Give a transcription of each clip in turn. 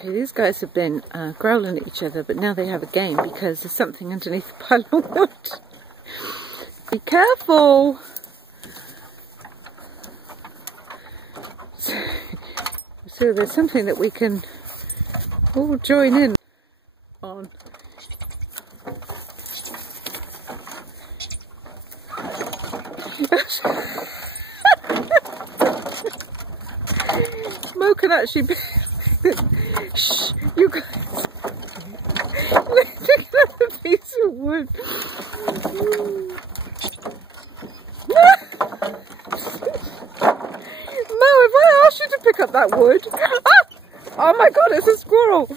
Okay, these guys have been growling at each other, but now they have a game because there's something underneath the pile of wood. Be careful! So there's something that we can all join in on. Mo can actually be... Shh, you guys. Look at the piece of wood. Mo, if I asked you to pick up that wood... Ah! Oh my god, it's a squirrel.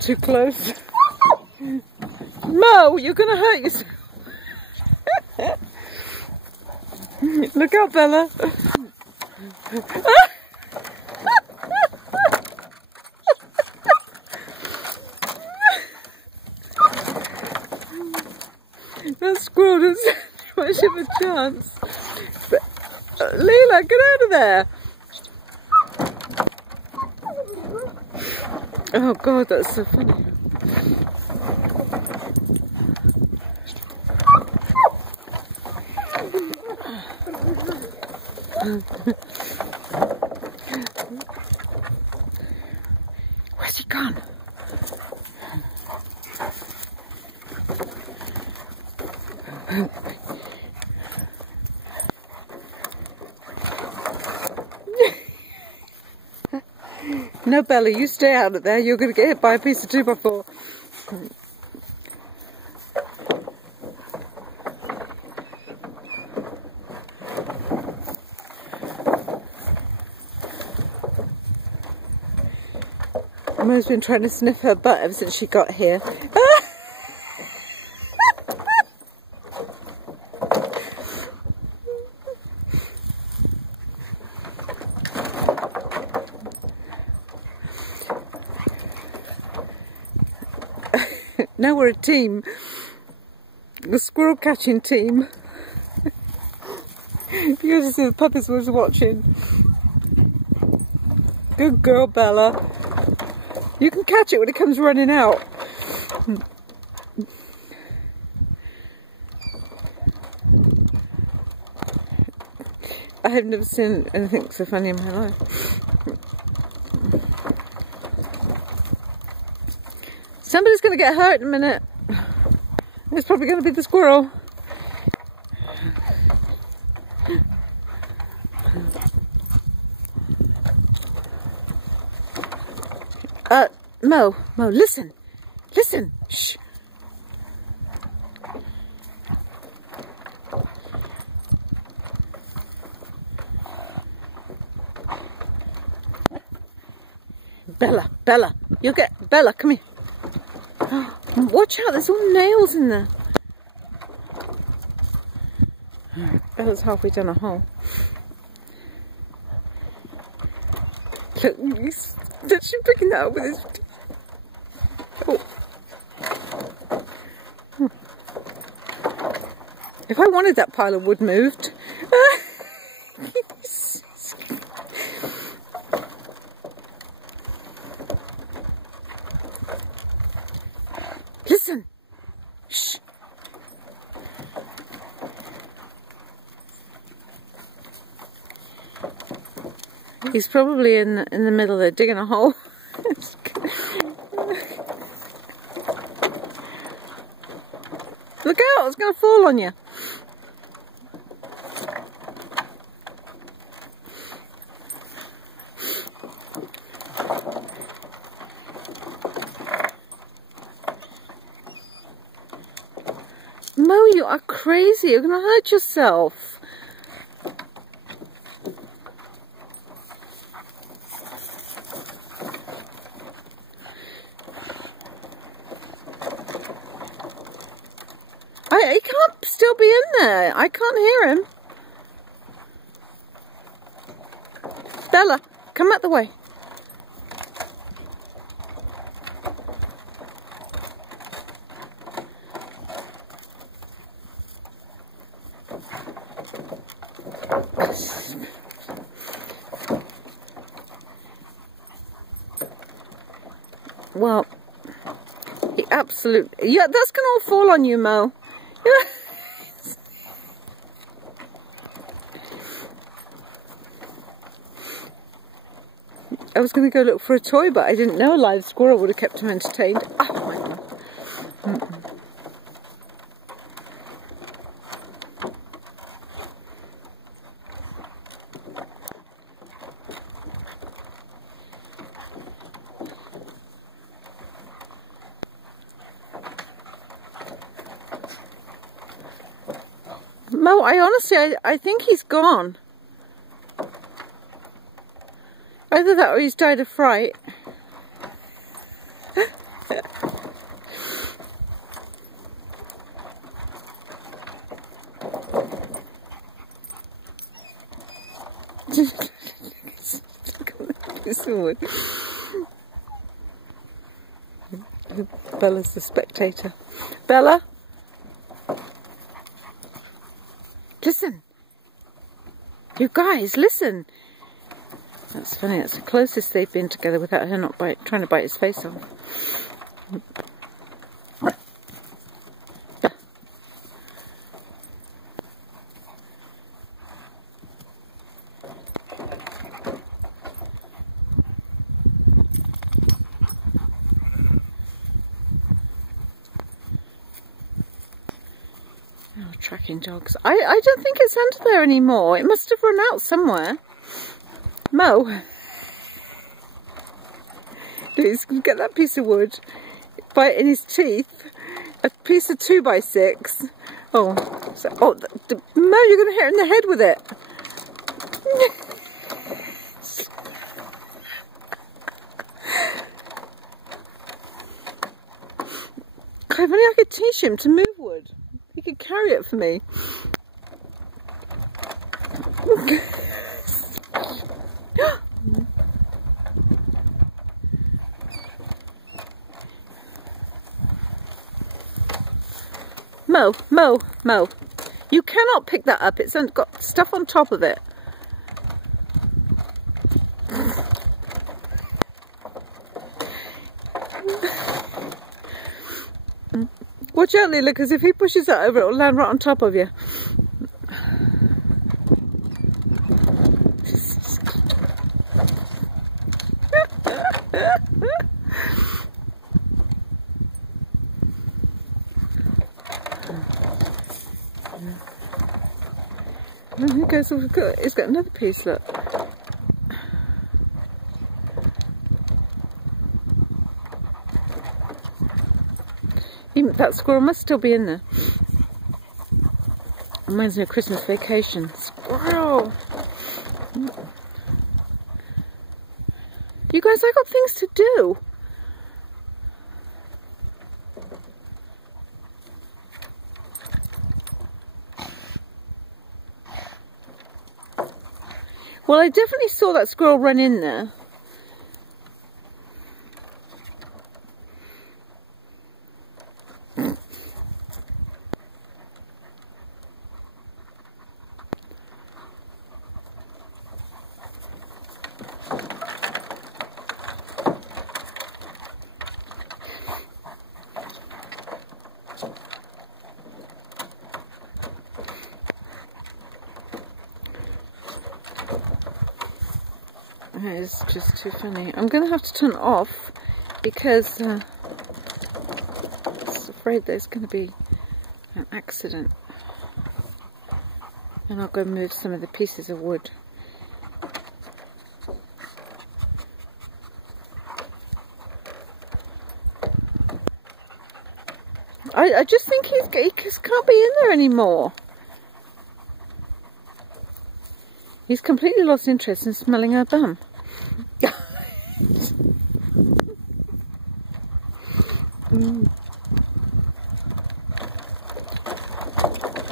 Too close. Mo, you're going to hurt yourself. Look out, Bella. That squirrel doesn't have much of a chance. But, Leela, get out of there. Oh god, that's so funny. Where's he gone? No, Bella, you stay out of there. You're going to get hit by a piece of 2x4. Mo's been trying to sniff her butt ever since she got here. Now we're a team. The squirrel catching team. Because the puppies was watching. Good girl, Bella. You can catch it when it comes running out. I have never seen anything so funny in my life. Somebody's going to get hurt in a minute. It's probably going to be the squirrel. Mo, listen. Listen. Shh. Bella, you get, Bella, come here. Watch out, there's all nails in there. Bella's halfway down a hole. Look, he's actually picking that up with his... Oh. If I wanted that pile of wood moved... Listen! Shh! He's probably in the middle there digging a hole. Look out, it's going to fall on you. Mo, you are crazy. You're going to hurt yourself. He can't still be in there. I can't hear him. Bella, come out the way. well, he absolutely... Yeah, that's going to all fall on you, Mo. I was going to go look for a toy, but I didn't know a live squirrel would have kept him entertained. Oh my God. Mo, I think he's gone. Either that or he's died of fright. Bella's the spectator. Bella? Listen. You guys, listen. That's funny, that's the closest they've been together without her not trying to bite his face off. Oh, tracking dogs. I don't think it's under there anymore. It must have run out somewhere. Mo, he's going to get that piece of wood, bite in his teeth, a piece of 2x6. Oh, Mo, you're going to hit him in the head with it. If only I could teach him to move wood. He could carry it for me. Mo, you cannot pick that up. It's got stuff on top of it. Watch out, Lila, because if he pushes that over, it will land right on top of you. And he goes, he's got another piece, look. That squirrel must still be in there. Reminds me of Christmas Vacation. Squirrel! You guys, I got things to do. Well, I definitely saw that squirrel run in there. It's just too funny. I'm going to have to turn it off because I'm afraid there's going to be an accident. And I'll go move some of the pieces of wood. I just think he can't be in there anymore. He's completely lost interest in smelling her bum.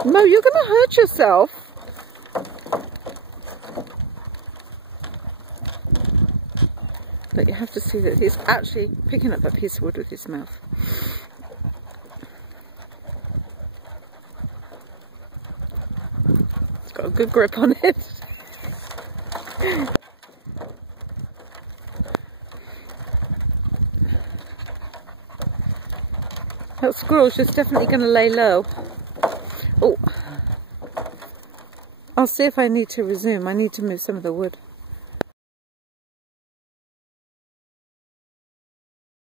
Mo, you're going to hurt yourself. But you have to see that he's actually picking up that piece of wood with his mouth. He's got a good grip on it. That squirrel's just definitely going to lay low. Oh, I'll see if I need to resume. I need to move some of the wood.